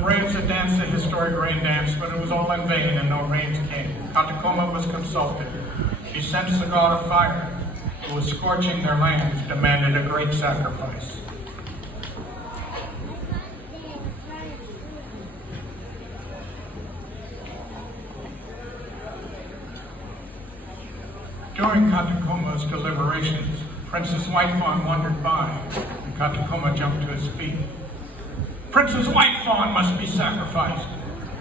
braves had danced the historic rain dance, but it was all in vain and no rains came. Catacoma was consulted. He sensed the god of fire, who was scorching their lands, demanded a great sacrifice. During Catacoma's deliberations, Princess Whitefawn wandered by, and Catacoma jumped to his feet. Princess Whitefawn must be sacrificed.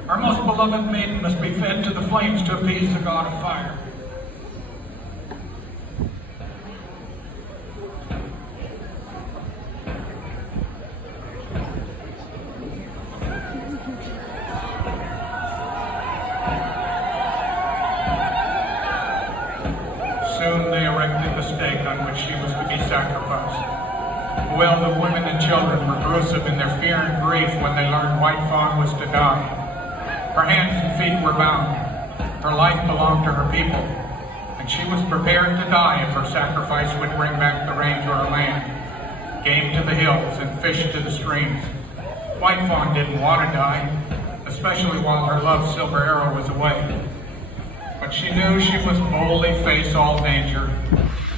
Our most beloved maiden must be fed to the flames to appease the god of fire. Soon they erected the stake on which she was to be sacrificed. Well, the women and children were gruesome in their fear and grief when they learned Whitefawn was to die. Her hands and feet were bound. Her life belonged to her people, and she was prepared to die if her sacrifice would bring back the rain to her land, game to the hills, and fish to the streams. Whitefawn didn't want to die, especially while her love Silver Arrow was away. But she knew she must boldly face all danger,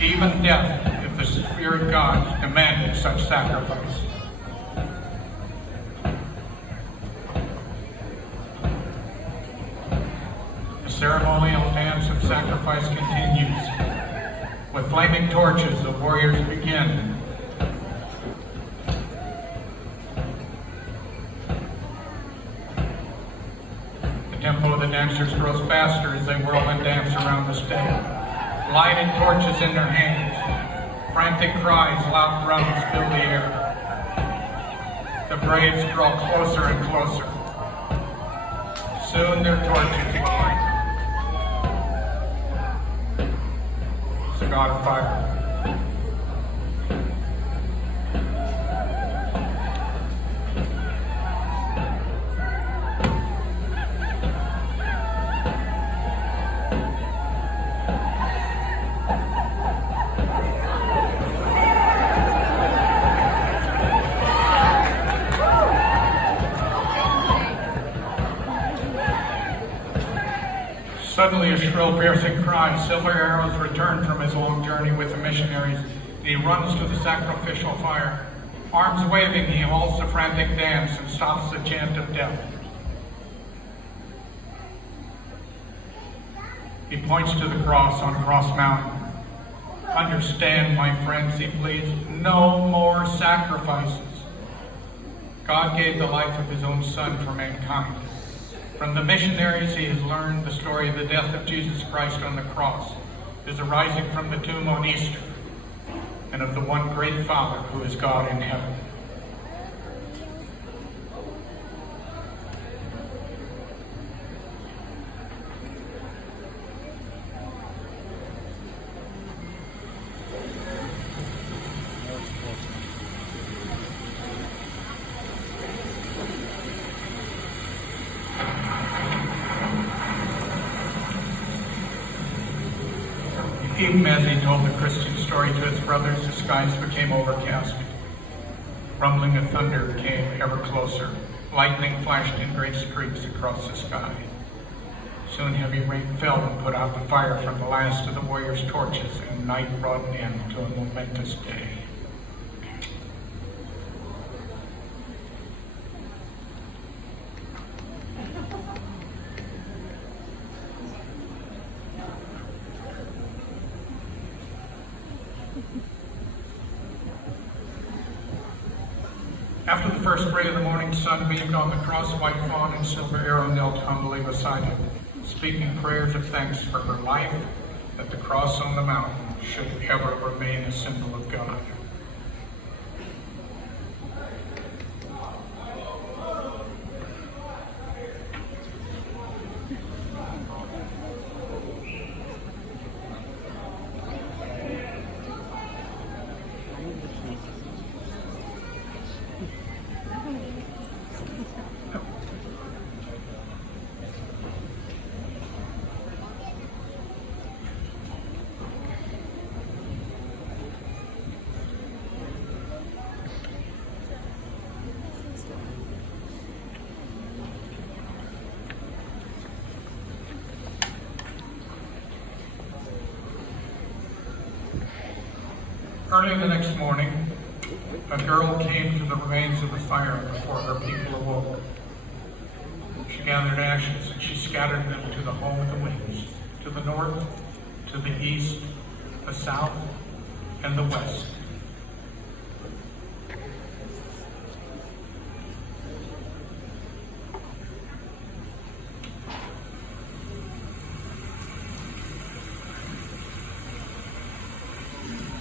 even death, if the spirit gods demanded such sacrifice. The ceremonial dance of sacrifice continues. With flaming torches, the warriors begin. The tempo of the dancers grows faster as they whirl and dance around the stage. Lighted torches in their hands. Frantic cries, loud drums fill the air. The braves draw closer and closer. Soon their torches light. It's the god of fire. Suddenly a shrill, piercing cry. Silver Arrows returned from his long journey with the missionaries, and he runs to the sacrificial fire. Arms waving, he halts the frantic dance and stops the chant of death. He points to the cross on Cross Mountain. Understand, my friends, he pleads, no more sacrifices. God gave the life of his own son for mankind. From the missionaries, he has learned the story of the death of Jesus Christ on the cross, his arising from the tomb on Easter, and of the one great Father who is God in heaven. Even as he told the Christian story to his brothers, the skies became overcast. Rumbling of thunder came ever closer. Lightning flashed in great streaks across the sky. Soon heavy rain fell and put out the fire from the last of the warriors' torches, and night brought an end to a momentous day. After the first ray of the morning sun beamed on the cross, Whitefawn and Silver Arrow knelt humbly beside him, speaking prayers of thanks for her life, that the cross on the mountain should ever remain a symbol of God. Early the next morning, a girl came to the remains of the fire before her people awoke. She gathered ashes and she scattered them to the home of the winds, to the north, to the east, the south, and the west.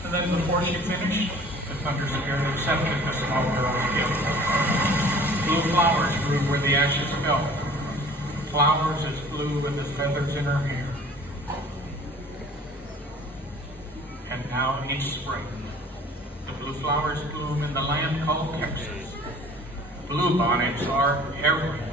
And then before she finished, the thunder spirit accepted the small girl's gift. Blue flowers grew where the ashes fell, flowers as blue as the feathers in her hair. And now each spring, the blue flowers bloom in the land called Texas. Blue bonnets are everywhere.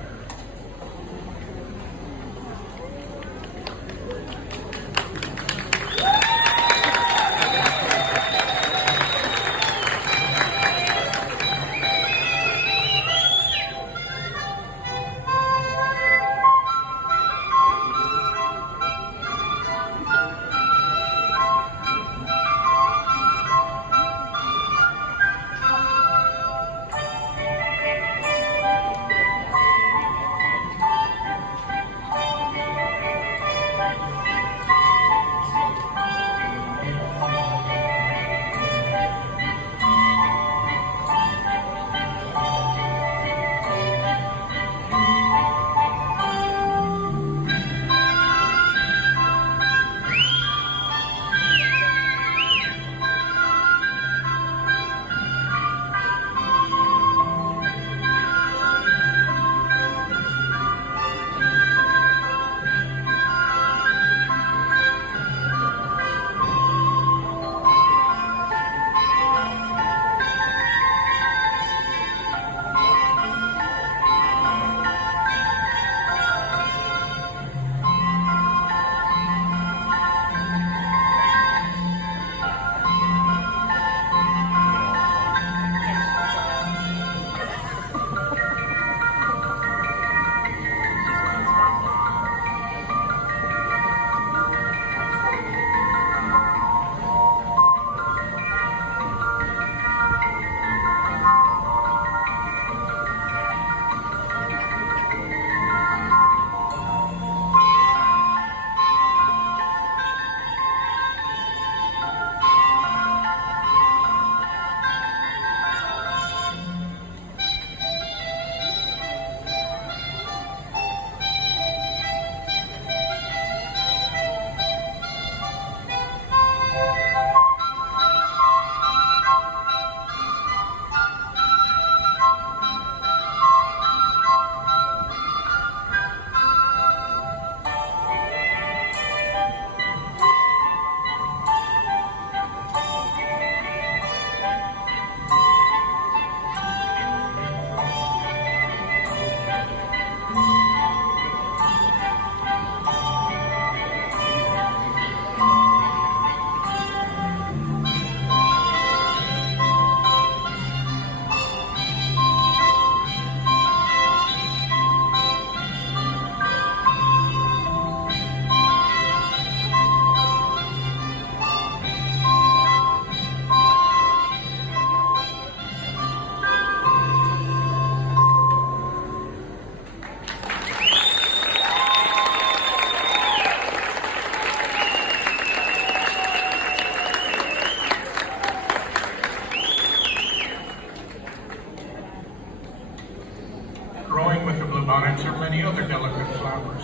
Growing with the bluebonnets are many other delicate flowers.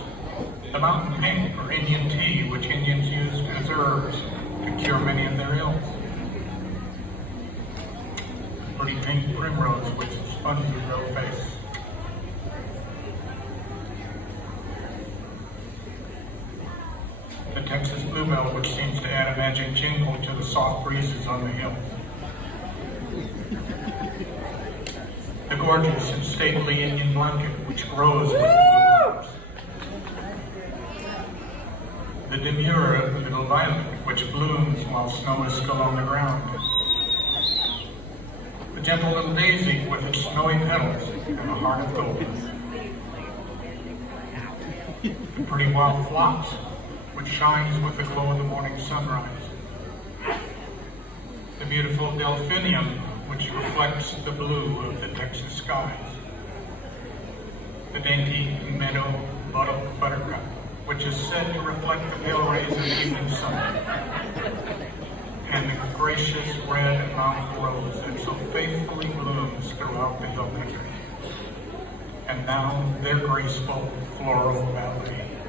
The mountain pink, or Indian tea, which Indians use as herbs to cure many of their ills. Pretty pink primrose, which is fun to grow face. The Texas bluebell, which seems to add a magic jingle to the soft breezes on the hills. The gorgeous and stately Indian blanket, which grows with the bluebonnets. The demure little violet, which blooms while snow is still on the ground. The gentle little daisy with its snowy petals and a heart of gold. The pretty wild phlox, which shines with the glow of the morning sunrise. The beautiful delphinium, which reflects the blue of the Texas skies. The dainty meadow buttercup, which is said to reflect the pale rays of the evening sun. And the gracious red mountain rose that so faithfully blooms throughout the hill country. And now their graceful floral ballet.